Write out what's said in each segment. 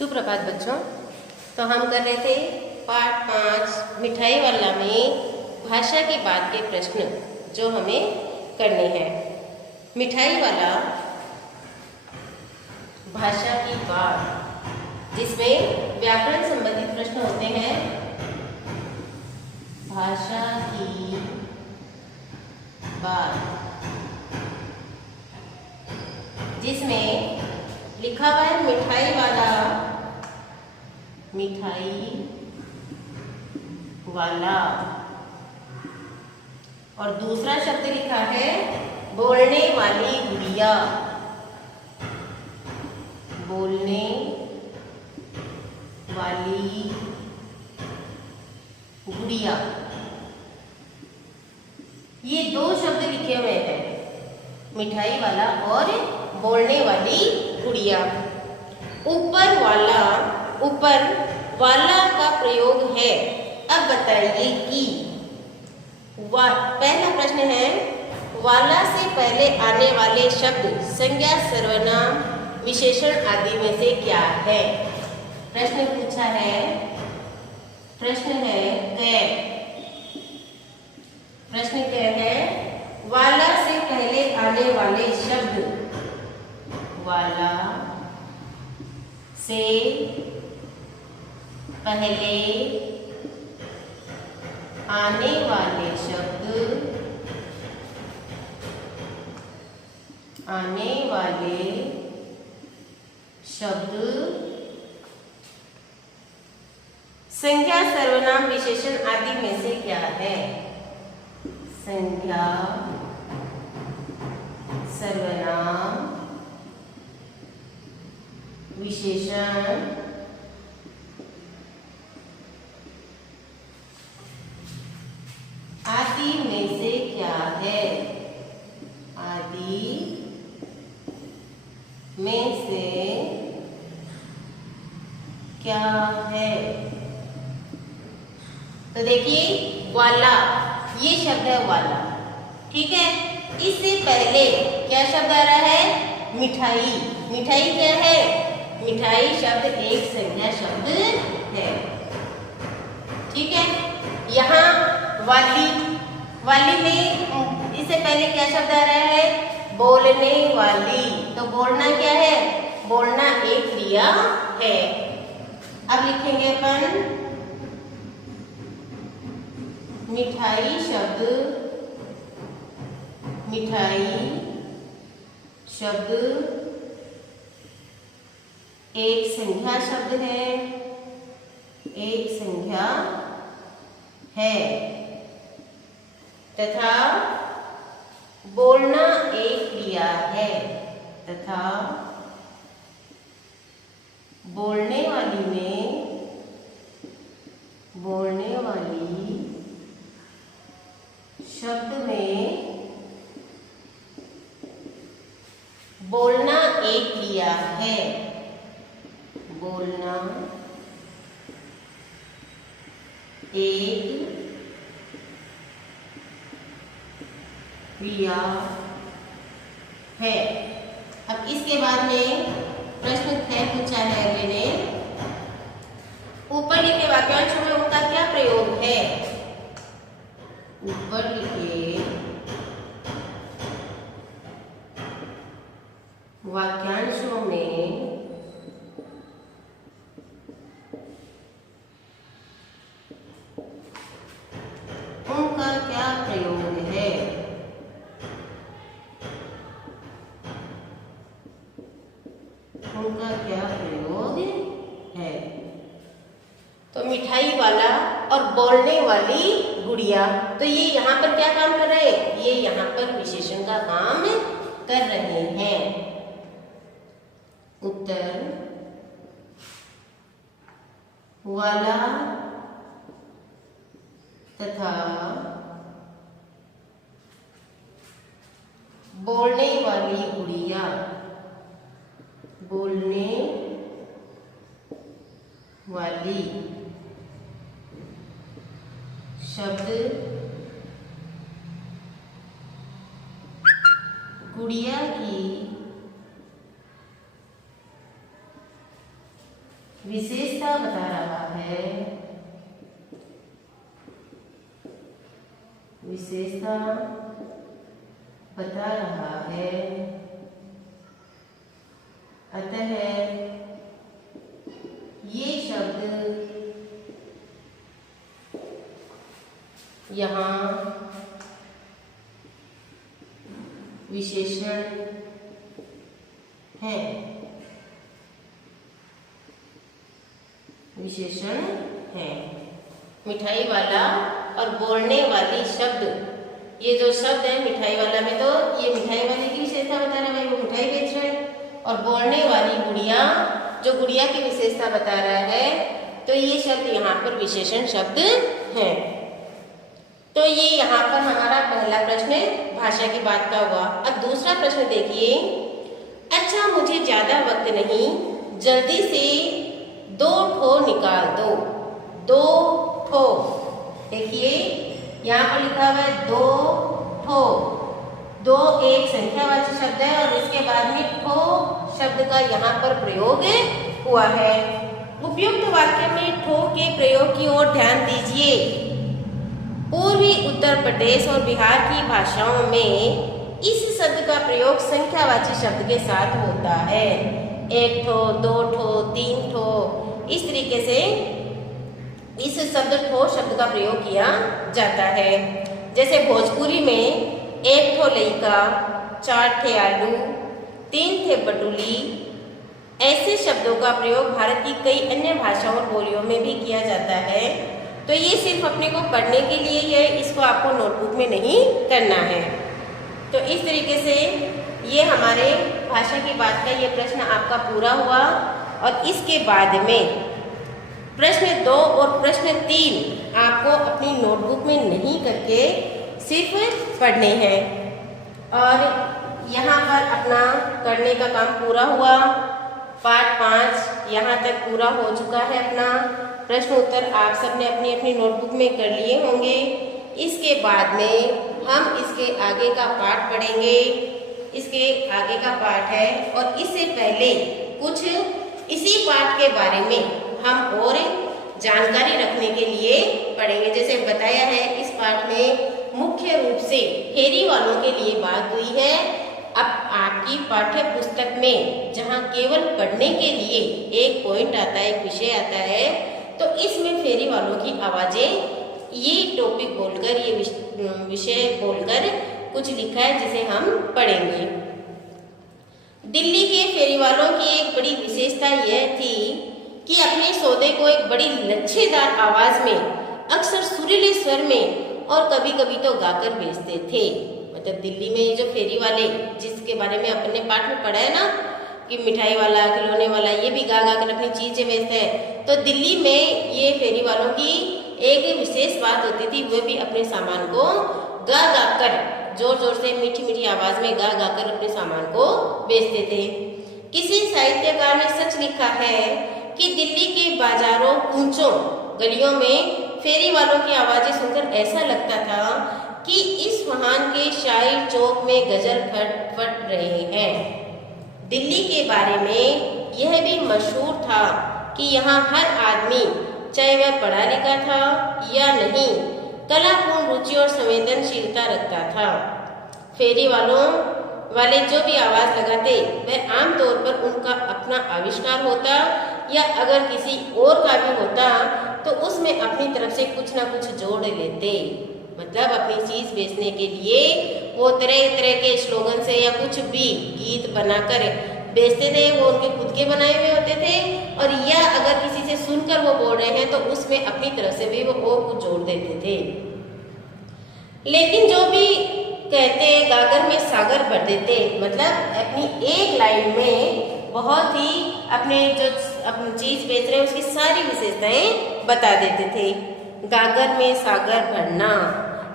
सुप्रभात बच्चों। तो हम कर रहे थे पाठ 5 मिठाई वाला में भाषा की बात के प्रश्न जो हमें करने हैं। मिठाई वाला भाषा की बात जिसमें व्याकरण संबंधित प्रश्न होते हैं। भाषा की बात जिसमें लिखा हुआ है मिठाई वाला, मिठाई वाला, और दूसरा शब्द लिखा है बोलने वाली गुड़िया, बोलने वाली गुड़िया। ये दो शब्द लिखे हुए हैं, मिठाई वाला और बोलने वाली गुड़िया। ऊपर वाला का प्रयोग है। अब बताइए कि पहला प्रश्न है, वाला से पहले आने वाले शब्द संज्ञा, सर्वनाम, विशेषण आदि में से क्या है? प्रश्न पूछा है, प्रश्न है वाला से पहले आने वाले शब्द, वाला से पहले आने वाले शब्द, संज्ञा, सर्वनाम, विशेषण आदि में से क्या है? संज्ञा, सर्वनाम, विशेषण आदि में से क्या है? आदि में से क्या है? तो देखिए, वाला, ये शब्द है वाला, ठीक है। इससे पहले क्या शब्द आ रहा है? मिठाई। मिठाई क्या है? मिठाई शब्द एक संज्ञा शब्द है, ठीक है। यहाँ वाली में इससे पहले क्या शब्द आ रहा है? बोलने वाली। तो बोलना क्या है? बोलना एक क्रिया है। अब लिखेंगे अपन मिठाई शब्द एक संज्ञा शब्द है, एक संज्ञा है, तथा बोलना एक क्रिया है, तथा बोलने वाली शब्द में बोलना एक क्रिया है, बोलना एक क्रिया है। अब इसके बाद में प्रश्न पूछा है अगले ने, ऊपर लिखे वाक्यांशों में उनका क्या प्रयोग है? ऊपर लिखे वाक्यांशों में उनका क्या प्रयोग है? उनका क्या प्रयोग है? तो मिठाई वाला और बोलने वाली गुड़िया, तो ये यहाँ पर क्या काम कर रहे हैं? ये यहाँ पर विशेषण का काम कर रहे हैं। उत्तर वाला तथा बोलने वाली गुड़िया, बोलने वाली शब्द गुड़िया की विशेषता बता रहा है, विशेषता बता रहा है। अतः ये शब्द यहाँ विशेषण है, विशेषण है। मिठाई वाला और बोलने वाली शब्द, ये जो शब्द है मिठाई वाला में, तो ये मिठाई वाले की विशेषता बता रहा है, वो मिठाई बेच रहा है। और बोलने वाली गुड़िया, जो गुड़िया की विशेषता बता रहा है, तो ये शब्द यहाँ पर विशेषण शब्द है। तो ये यहाँ पर हमारा पहला प्रश्न भाषा की बात का हुआ। अब दूसरा प्रश्न देखिए। अच्छा, मुझे ज्यादा वक्त नहीं, जल्दी से 2 ठो निकाल दो। 2 ठो, देखिए यहाँ पर लिखा हुआ है 2 ठो। 2 एक संख्यावाची शब्द है और इसके बाद में ठो शब्द का यहाँ पर प्रयोग हुआ है। उपयुक्त वाक्य में ठो के प्रयोग की ओर ध्यान दीजिए। पूर्वी उत्तर प्रदेश और बिहार की भाषाओं में इस शब्द का प्रयोग संख्यावाची शब्द के साथ होता है। 1 ठो, 2 ठो, 3 ठो, इस तरीके से इस शब्द ठो शब्द का प्रयोग किया जाता है। जैसे भोजपुरी में 1 ठो लइका, 4 ठे आलू, 3 थे बटुली, ऐसे शब्दों का प्रयोग भारत की कई अन्य भाषाओं और बोलियों में भी किया जाता है। तो ये सिर्फ अपने को पढ़ने के लिए है, इसको आपको नोटबुक में नहीं करना है। तो इस तरीके से ये हमारे भाषा की बात का ये प्रश्न आपका पूरा हुआ। और इसके बाद में प्रश्न 2 और प्रश्न 3 आपको अपनी नोटबुक में नहीं करके सिर्फ पढ़ने हैं। और यहाँ पर अपना करने का काम पूरा हुआ। पार्ट 5 यहाँ तक पूरा हो चुका है। अपना प्रश्न उत्तर आप सबने अपनी अपनी नोटबुक में कर लिए होंगे। इसके बाद में हम इसके आगे का पार्ट पढ़ेंगे। इसके आगे का पार्ट है और इससे पहले कुछ इसी पार्ट के बारे में हम और जानकारी रखने के लिए पढ़ेंगे। जैसे बताया है, इस पार्ट में मुख्य रूप से फेरी वालों के लिए बात हुई है। अब आपकी पाठ्य पुस्तक में जहाँ केवल पढ़ने के लिए एक पॉइंट आता है, एक विषय आता है, तो इसमें फेरी वालों की आवाजें ये टॉपिक बोलकर, ये विषय बोलकर कुछ लिखा है जिसे हम पढ़ेंगे। दिल्ली के फेरी वालों की एक बड़ी विशेषता यह थी कि अपने सौदे को एक बड़ी लच्छेदार आवाज में, अक्सर सुरीले स्वर में और कभी कभी तो गाकर बेचते थे। मतलब दिल्ली में ये जो फेरी वाले, जिसके बारे में अपने पाठ में पढ़ा है ना कि मिठाई वाला, खिलौने वाला, ये भी गा गा कर अपनी चीजें बेचते हैं। तो दिल्ली में ये फेरी वालों की एक विशेष बात होती थी, वे भी अपने सामान को गा गा कर, जोर जोर से मीठी मीठी आवाज में गा गा कर अपने सामान को बेचते थे। किसी साहित्यकार ने सच लिखा है कि दिल्ली के बाजारों, कूचों, गलियों में फेरी वालों की आवाजें सुनकर ऐसा लगता था कि इस वहान के शाही चौक में गजल फट रहे हैं। दिल्ली के बारे में यह भी मशहूर था कि यहाँ हर आदमी, चाहे वह पढ़ा लिखा था या नहीं, कलापूर्ण रुचि और संवेदनशीलता रखता था। फेरी वालों वाले जो भी आवाज लगाते, वह आमतौर पर उनका अपना आविष्कार होता या अगर किसी और का भी होता तो उसमें अपनी तरफ से कुछ ना कुछ जोड़ लेते। मतलब अपनी चीज बेचने के लिए वो तरह तरह के स्लोगन से या कुछ भी गीत बनाकर बेचते थे। वो उनके खुद के बनाए हुए होते थे, और या अगर किसी से सुनकर वो बोल रहे हैं तो उसमें अपनी तरफ से भी वो और कुछ जोड़ देते थे। लेकिन जो भी कहते, गागर में सागर भर देते, मतलब अपनी एक लाइन में बहुत ही अपने जो अपनी चीज बेच रहे हैं उसकी सारी विशेषताएं बता देते थे। गागर में सागर भरना,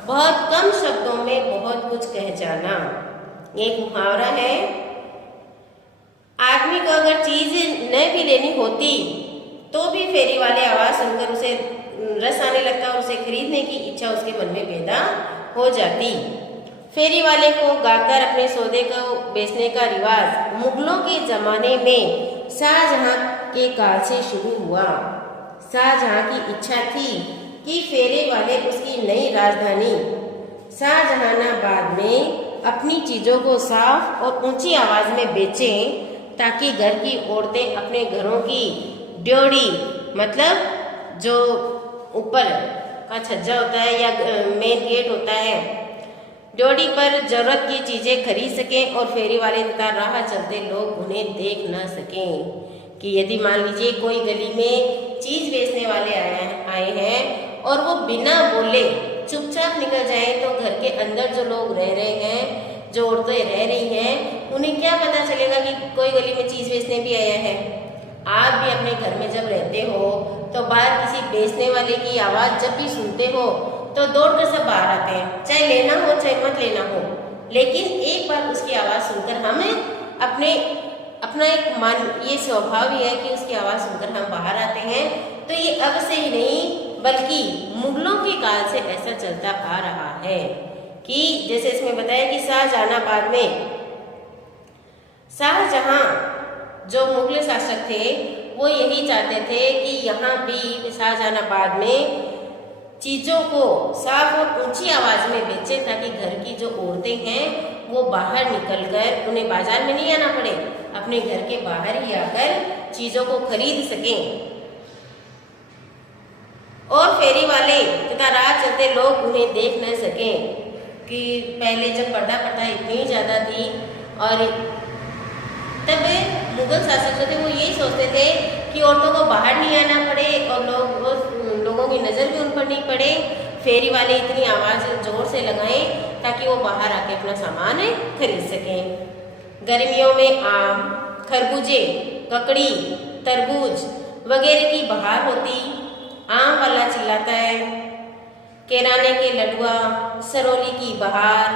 बहुत कम शब्दों में बहुत कुछ कह जाना, एक मुहावरा है। आदमी को अगर चीज न भी लेनी होती तो भी फेरी वाले आवाज सुनकर उसे रस आने लगता और उसे खरीदने की इच्छा उसके मन में पैदा हो जाती। फेरी वाले को गाकर अपने सौदे को बेचने का रिवाज मुगलों के जमाने में शाहजहां के काल से शुरू हुआ। शाहजहां की इच्छा थी कि फेरे वाले उसकी नई राजधानी शाहजहानाबाद में अपनी चीज़ों को साफ और ऊंची आवाज़ में बेचें, ताकि घर की औरतें अपने घरों की ड्योढ़ी, मतलब जो ऊपर का छज्जा होता है या मेन गेट होता है, ड्योढ़ी पर जरूरत की चीज़ें खरीद सकें और फेरी वाले तथा राह चलते लोग उन्हें देख न सकें। कि यदि मान लीजिए कोई गली में चीज़ बेचने वाले आए हैं और वो बिना बोले चुपचाप निकल जाए, तो घर के अंदर जो लोग रह रहे हैं, जो औरतें रह रही हैं, उन्हें क्या पता चलेगा कि कोई गली में चीज़ बेचने भी आया है। आप भी अपने घर में जब रहते हो तो बाहर किसी बेचने वाले की आवाज़ जब भी सुनते हो तो दौड़कर सब बाहर आते हैं, चाहे लेना हो चाहे मत लेना हो। लेकिन एक बार उसकी आवाज़ सुनकर हमें अपना एक ये स्वभाव ही है कि उसकी आवाज़ सुनकर हम बाहर आते हैं। तो ये अब से ही नहीं बल्कि मुगलों के काल से ऐसा चलता आ रहा है कि जैसे इसमें बताया कि शाहजहानाबाद में शाहजहां जो मुगल शासक थे वो यही चाहते थे कि यहाँ भी शाहजहानाबाद में चीज़ों को साफ और ऊंची आवाज़ में बेचें, ताकि घर की जो औरतें हैं वो बाहर निकलकर, उन्हें बाजार में नहीं आना पड़े, अपने घर के बाहर ही आकर चीज़ों को खरीद सकें और फेरी वाले तथा राह चलते लोग उन्हें देख न सकें। कि पहले जब पर्दा प्रथा इतनी ज़्यादा थी और तब मुगल शासक जो थे वो यही सोचते थे कि औरतों को बाहर नहीं आना पड़े और लोगों की नज़र भी उन पर नहीं पड़े, फेरी वाले इतनी आवाज़ ज़ोर से लगाएं ताकि वो बाहर आके अपना सामान खरीद सकें। गर्मियों में आम, खरबूजे, ककड़ी, तरबूज वगैरह की बहार होती। आम वाला चिल्लाता है, केराने के लडुआ, सरोली की बहार,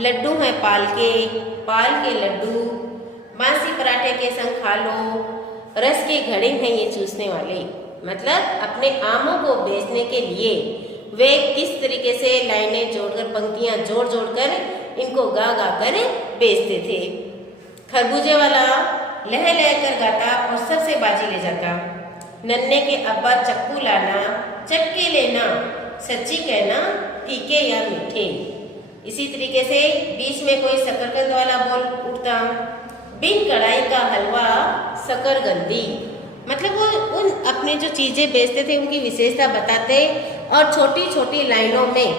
लड्डू हैं पाल के लड्डू, बांसी पराठे के संग खा लो, रस के घड़े हैं ये चूसने वाले। मतलब अपने आमों को बेचने के लिए वे किस तरीके से लाइनें जोड़कर, पंक्तियां जोड़ जोड़कर इनको गा गा कर बेचते थे। खरबूजे वाला लह लह कर गाता और सबसे बाजी ले जाता। नन्हे के अब्बा चक्कू लाना, चक्के लेना, सच्ची कहना, तीखे या मीठे। इसी तरीके से बीच में कोई शकरकंद वाला बोल उठता, बिन कढ़ाई का हलवा शकरकंदी। मतलब वो उन अपने जो चीज़ें बेचते थे उनकी विशेषता बताते और छोटी छोटी लाइनों में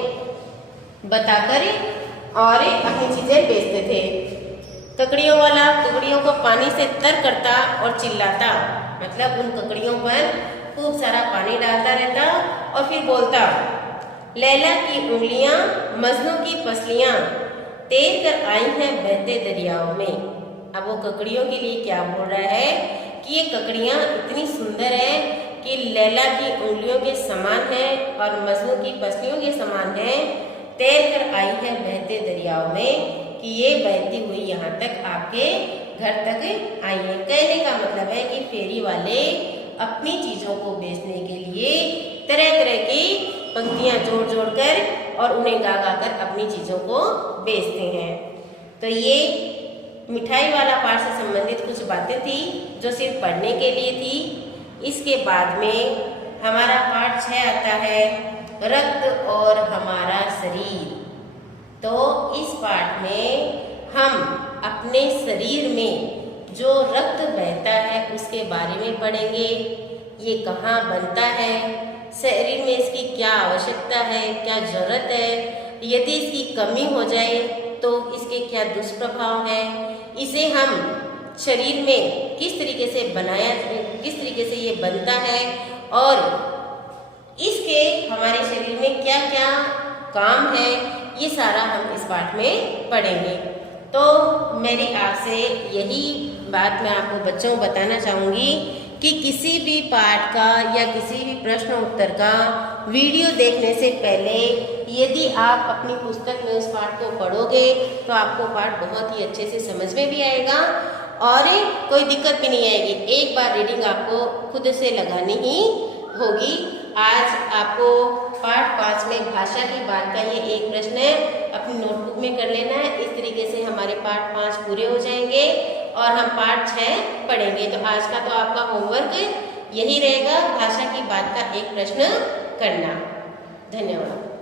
बताकर और अपनी चीज़ें बेचते थे। ककड़ियों वाला ककड़ियों को पानी से तर करता और चिल्लाता, मतलब उन ककड़ियों पर खूब सारा पानी डालता रहता और फिर बोलता, लैला की उंगलियां मजनू की पसलियां तैर कर आई हैं बहते दरियाओं में। अब वो ककड़ियों के लिए क्या बोल रहा है कि ये ककड़ियां इतनी सुंदर है कि लैला की उंगलियों के समान है और मजनू की पसलियों के समान है, तैर कर आई है बहते दरियाओं में, कि ये बहती हुई यहाँ तक आपके घर तक आई है। कहने का मतलब है कि फेरी वाले अपनी चीज़ों को बेचने के लिए तरह तरह की पंक्तियाँ जोड़ जोड़ कर और उन्हें गा गा कर अपनी चीज़ों को बेचते हैं। तो ये मिठाई वाला पाठ से संबंधित कुछ बातें थी जो सिर्फ पढ़ने के लिए थी। इसके बाद में हमारा पाठ 6 आता है, रक्त और हमारा शरीर। तो इस पाठ में हम अपने शरीर में जो रक्त बहता है उसके बारे में पढ़ेंगे। ये कहाँ बनता है, शरीर में इसकी क्या आवश्यकता है, क्या जरूरत है, यदि इसकी कमी हो जाए तो इसके क्या दुष्प्रभाव हैं, इसे हम शरीर में किस तरीके से ये बनता है और इसके हमारे शरीर में क्या क्या काम है, ये सारा हम इस पाठ में पढ़ेंगे। तो मेरी आपसे यही बात मैं आपको बच्चों बताना चाहूँगी कि किसी भी पाठ का या किसी भी प्रश्न उत्तर का वीडियो देखने से पहले यदि आप अपनी पुस्तक में उस पाठ को पढ़ोगे तो आपको पाठ बहुत ही अच्छे से समझ में भी आएगा और कोई दिक्कत भी नहीं आएगी। एक बार रीडिंग आपको खुद से लगानी ही होगी। आज आपको पाठ 5 में भाषा की बात का ये एक प्रश्न है, अपनी नोटबुक में कर लेना है। इस तरीके से हमारे पाठ 5 पूरे हो जाएंगे और हम पाठ 6 पढ़ेंगे। तो आज का तो आपका होमवर्क यही रहेगा, भाषा की बात का एक प्रश्न करना। धन्यवाद।